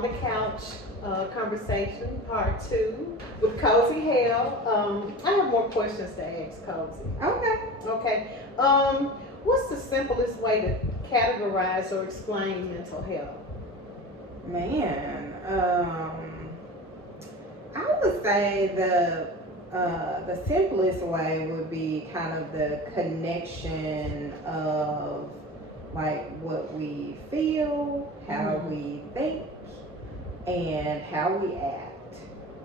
on the couch conversation, part 2 with Coasy Hale. I have more questions to ask Coasy. Okay. Okay. What's the simplest way to categorize or explain mental health? Man, I would say the simplest way would be kind of the connection of like what we feel, how we think, and how we act.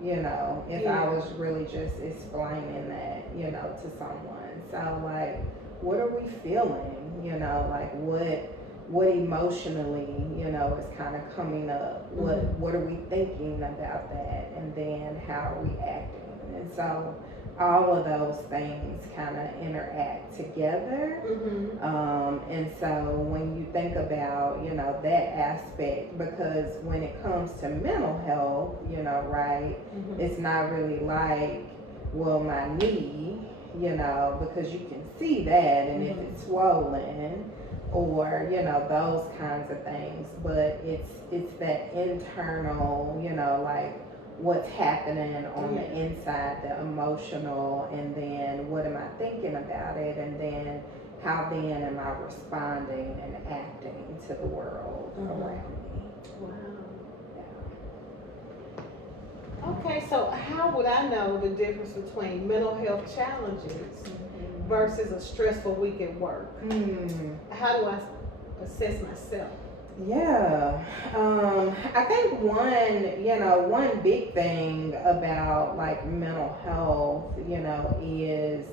You know, if I was really just explaining that, you know, to someone. So like, what are we feeling? You know, like what emotionally, you know, is kind of coming up. What are we thinking about that? And then how are we acting? And so all of those things kind of interact together. And so when you think about, you know, that aspect, because when it comes to mental health, you know, right, it's not really like, well, my knee, you know, because you can see that, and if it's swollen, or you know, those kinds of things, but it's that internal, you know, like what's happening on the inside, the emotional, and then what am I thinking about it, and then how then am I responding and acting to the world around me. Wow. Okay, so how would I know the difference between mental health challenges versus a stressful week at work? How do I assess myself? Yeah, I think one big thing about like mental health, you know, is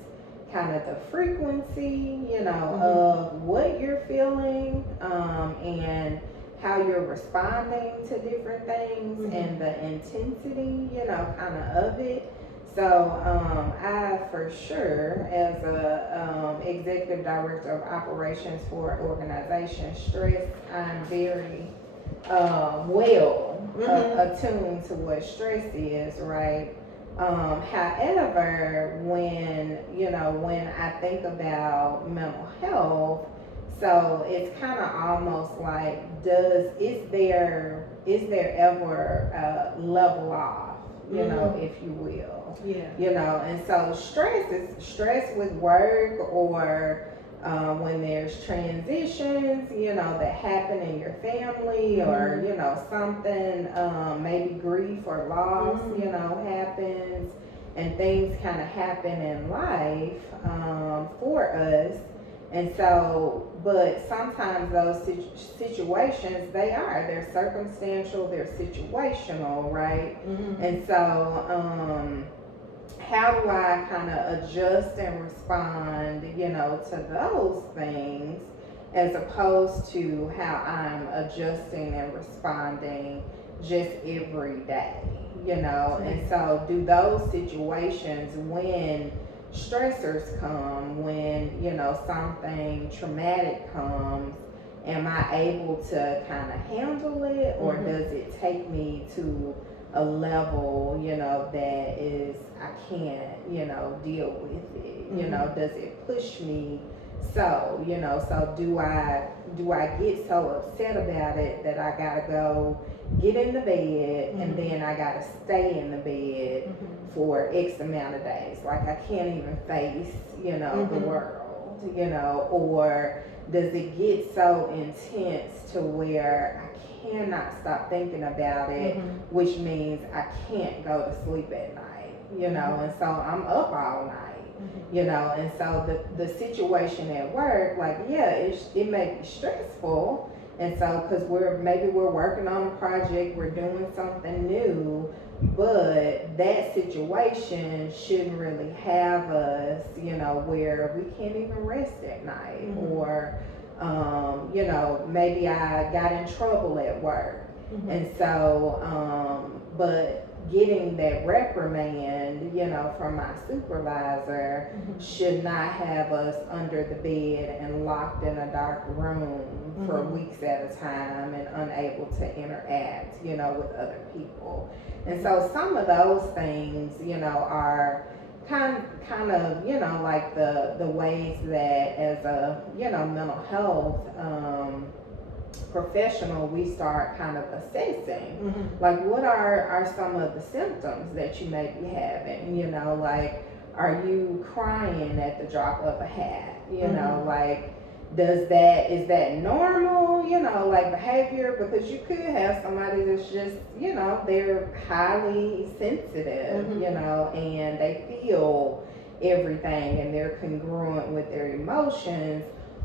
kind of the frequency, you know, of what you're feeling, and how you're responding to different things, and the intensity, you know, kind of it. So I, for sure, as a executive director of operations for an organization, stress, I'm very attuned to what stress is, right? However, when I think about mental health, so it's kind of almost like, is there ever a level off, you know, if you will. Yeah. You know, and so stress with work, or when there's transitions, you know, that happen in your family, or you know, something, maybe grief or loss, you know, happens, and things kind of happen in life for us. And so, but sometimes those situations, they're circumstantial, they're situational, right? And so, how do I kind of adjust and respond, you know, to those things, as opposed to how I'm adjusting and responding just every day, you know? And so, do those situations, when stressors come, when, you know, something traumatic comes, am I able to kind of handle it, or does it take me to a level, you know, that is, I can't, you know, deal with it, you know, does it push me? So, you know, so do I get so upset about it that I gotta go get in the bed, and then I gotta stay in the bed for X amount of days? Like, I can't even face, you know, the world, you know, or does it get so intense to where I cannot stop thinking about it, which means I can't go to sleep at night, you know, and so I'm up all night, you know, and so the situation at work, like, yeah, it may be stressful, and so because we're working on a project, we're doing something new, but that situation shouldn't really have us, you know, where we can't even rest at night, or you know, maybe I got in trouble at work, and so but getting that reprimand, you know, from my supervisor should not have us under the bed and locked in a dark room for weeks at a time and unable to interact, you know, with other people. And so some of those things, you know, are kind of, you know, like the ways that, as a, you know, mental health professional, we start kind of assessing, Mm-hmm. like, what are some of the symptoms that you may be having, you know, like, are you crying at the drop of a hat, you know, like, is that normal, you know, like, behavior? Because you could have somebody that's just, you know, they're highly sensitive, you know, and they feel everything and they're congruent with their emotions.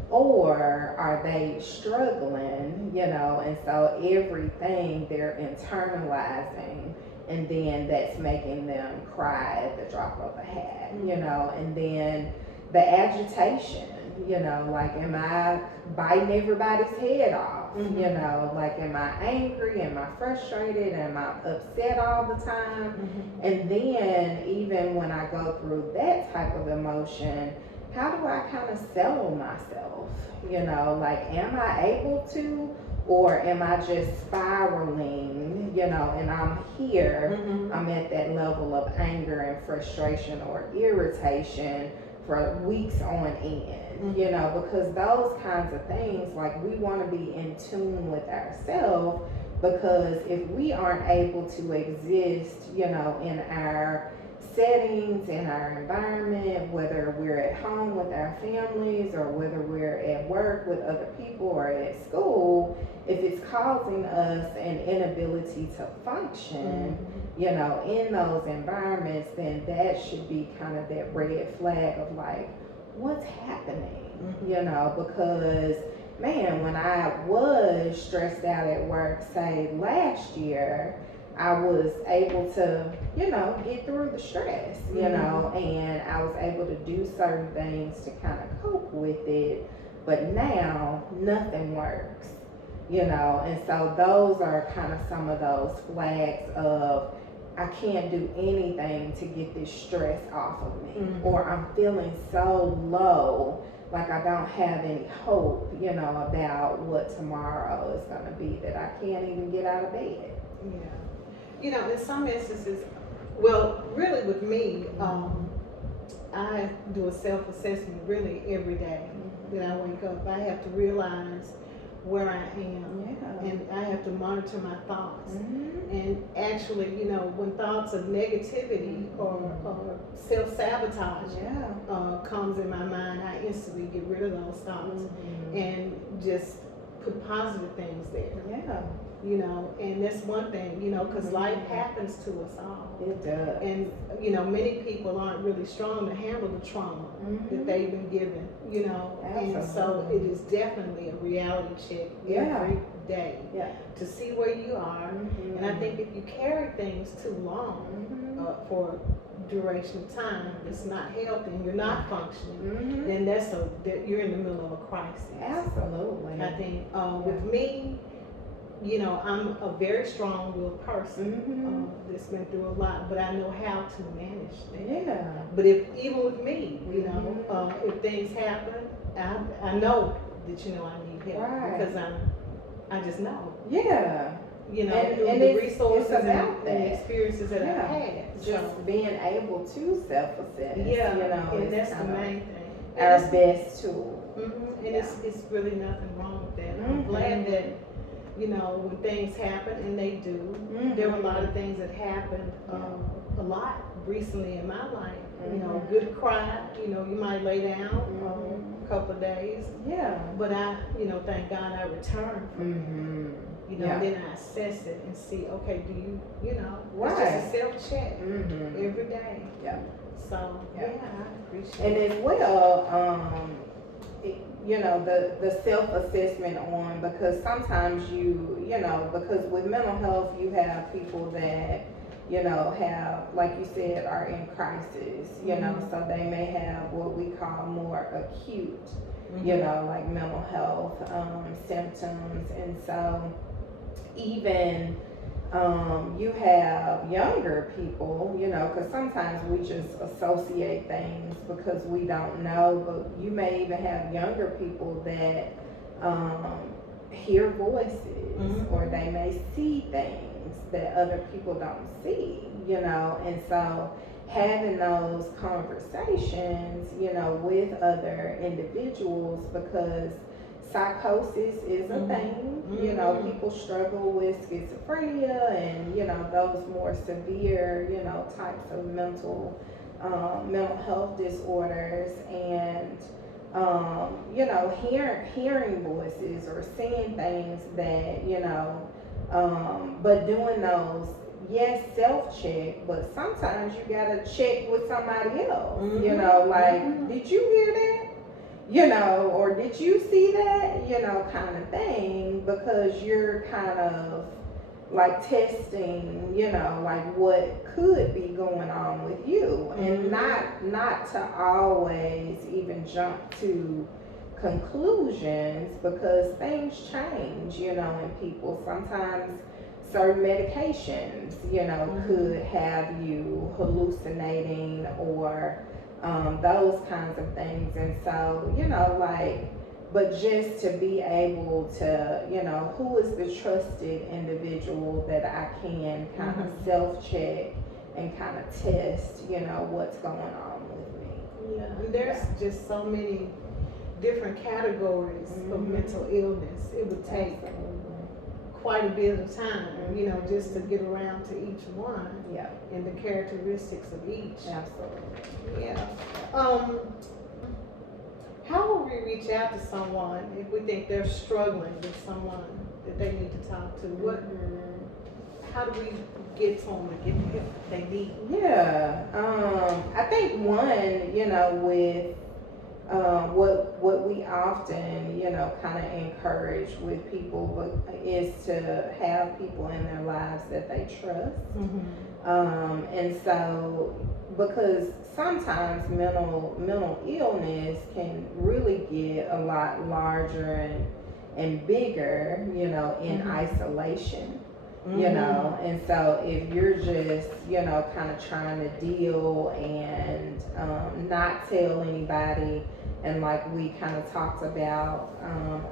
Or are they struggling, you know, and so everything they're internalizing, and then that's making them cry at the drop of a hat, you know, and then the agitation, you know, like, am I biting everybody's head off, you know, like, am I angry, am I frustrated, am I upset all the time? And then even when I go through that type of emotion, how do I kind of settle myself? You know, like, am I able to, or am I just spiraling, you know, and I'm here, I'm at that level of anger and frustration or irritation for weeks on end, you know, because those kinds of things, like, we want to be in tune with ourselves, because if we aren't able to exist, you know, in our settings, in our environment, whether we're at home with our families or whether we're at work with other people or at school, if it's causing us an inability to function, you know, in those environments, then that should be kind of that red flag of like, what's happening, you know, because man, when I was stressed out at work, say last year, I was able to, you know, get through the stress, you know, and I was able to do certain things to kind of cope with it. But now nothing works, you know, and so those are kind of some of those flags of I can't do anything to get this stress off of me, or I'm feeling so low, like I don't have any hope, you know, about what tomorrow is going to be, that I can't even get out of bed. Yeah. You know, in some instances, well, really with me, I do a self-assessment really every day that I wake up. I have to realize where I am, and I have to monitor my thoughts. And actually, you know, when thoughts of negativity or self-sabotage comes in my mind, I instantly get rid of those thoughts and just put positive things there. You know, and that's one thing, you know, because life happens to us all. It does. And, you know, many people aren't really strong to handle the trauma that they've been given, you know. And so it is definitely a reality check every day to see where you are. And I think if you carry things too long for duration of time, it's not healthy and you're not functioning, then that you're in the middle of a crisis. Absolutely. I think with me, you know, I'm a very strong-willed person that's been through a lot, but I know how to manage that. But even with me, you know, if things happen, I know that, you know, I need help because I just know. You know, and the resources and the experiences that I've had. Just being able to self-assess. You know, and that's the main thing. Our best tool. And it's really nothing wrong with that. I'm glad that, you know, when things happen, and they do, there were a lot of things that happened a lot recently in my life. You know, good cry, you know, you might lay down a couple of days. But I, you know, thank God I returned from that. You know, then I assess it and see, okay, do you know, it's just a self-check every day. So, I appreciate it. And as well, you know, the self-assessment on, because sometimes you know, because with mental health, you have people that, you know, have, like you said, are in crisis, you know, so they may have what we call more acute, you know, like mental health symptoms. And so even you have younger people, you know, because sometimes we just associate things because we don't know, but you may even have younger people that hear voices or they may see things that other people don't see, you know, and so having those conversations, you know, with other individuals, because psychosis is a thing. You know, people struggle with schizophrenia and, you know, those more severe, you know, types of mental health disorders. And you know, hearing voices or seeing things that, you know, but doing those, yes, self-check, but sometimes you gotta check with somebody else, you know, like, did you hear that? You know, or did you see that? You know, kind of thing, because you're kind of like testing, you know, like what could be going on with you, and not to always even jump to conclusions, because things change, you know, in people. Sometimes certain medications, you know, could have you hallucinating or those kinds of things. And so, you know, like, but just to be able to, you know, who is the trusted individual that I can kind of self-check and kind of test, you know, what's going on with me. Yeah, and there's just so many different categories of mental illness. It would take quite a bit of time, you know, just to get around to each one. Yeah. And the characteristics of each. Absolutely. Yeah. How will we reach out to someone if we think they're struggling with someone that they need to talk to? What? How do we get to them and get the help they need? Yeah. I think one, you know, with what we often, you know, kind of encourage with people is to have people in their lives that they trust. And so, because sometimes mental illness can really get a lot larger and bigger, you know, in isolation. You know, and so if you're just, you know, kind of trying to deal and not tell anybody, and like we kind of talked about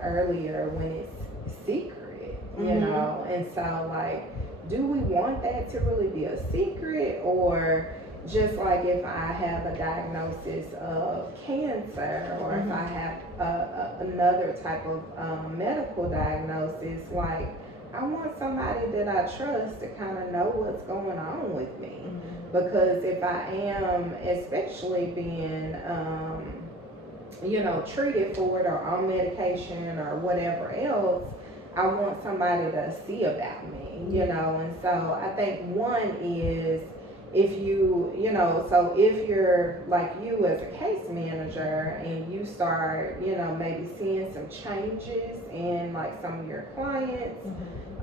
earlier, when it's secret, you know, and so like, do we want that to really be a secret? Or just like if I have a diagnosis of cancer, or if I have another type of medical diagnosis, like, I want somebody that I trust to kind of know what's going on with me. Because if I am, especially being, you know, treated for it or on medication or whatever else, I want somebody to see about me, you know. And so I think one is, if you know, so if you're like you as a case manager and you start, you know, maybe seeing some changes in like some of your clients,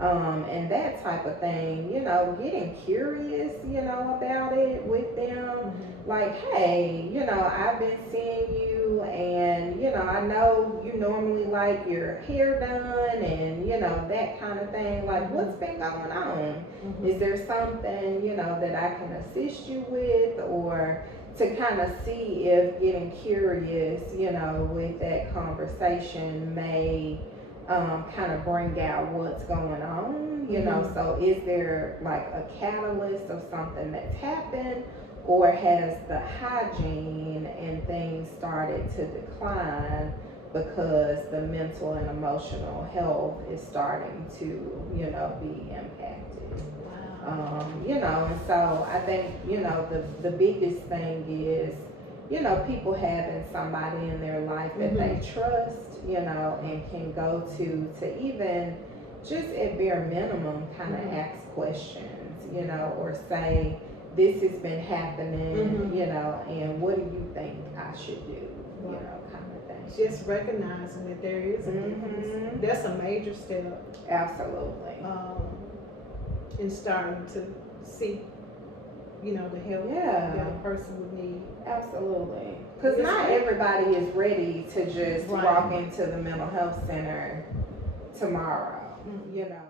and that type of thing, you know, getting curious, you know, about it with them. Like, hey, you know, I've been seeing you, and, you know, I know you normally like your hair done, and, you know, that kind of thing. Like, what's been going on? Is there something, you know, that I can assist you with? Or to kind of see if getting curious, you know, with that conversation may kind of bring out what's going on, you know. So is there like a catalyst of something that's happened, or has the hygiene and things started to decline because the mental and emotional health is starting to, you know, be impacted? You know, and so I think, you know, the biggest thing is, you know, people having somebody in their life that they trust, you know, and can go to even just at bare minimum kind of ask questions, you know, or say, this has been happening, you know, and what do you think I should do, you know, kind of thing. Just recognizing that there is a difference. That's a major step. Absolutely. In starting to seek, you know, the help that a person would need. Absolutely. Because not everybody is ready to just walk into the mental health center tomorrow, you know.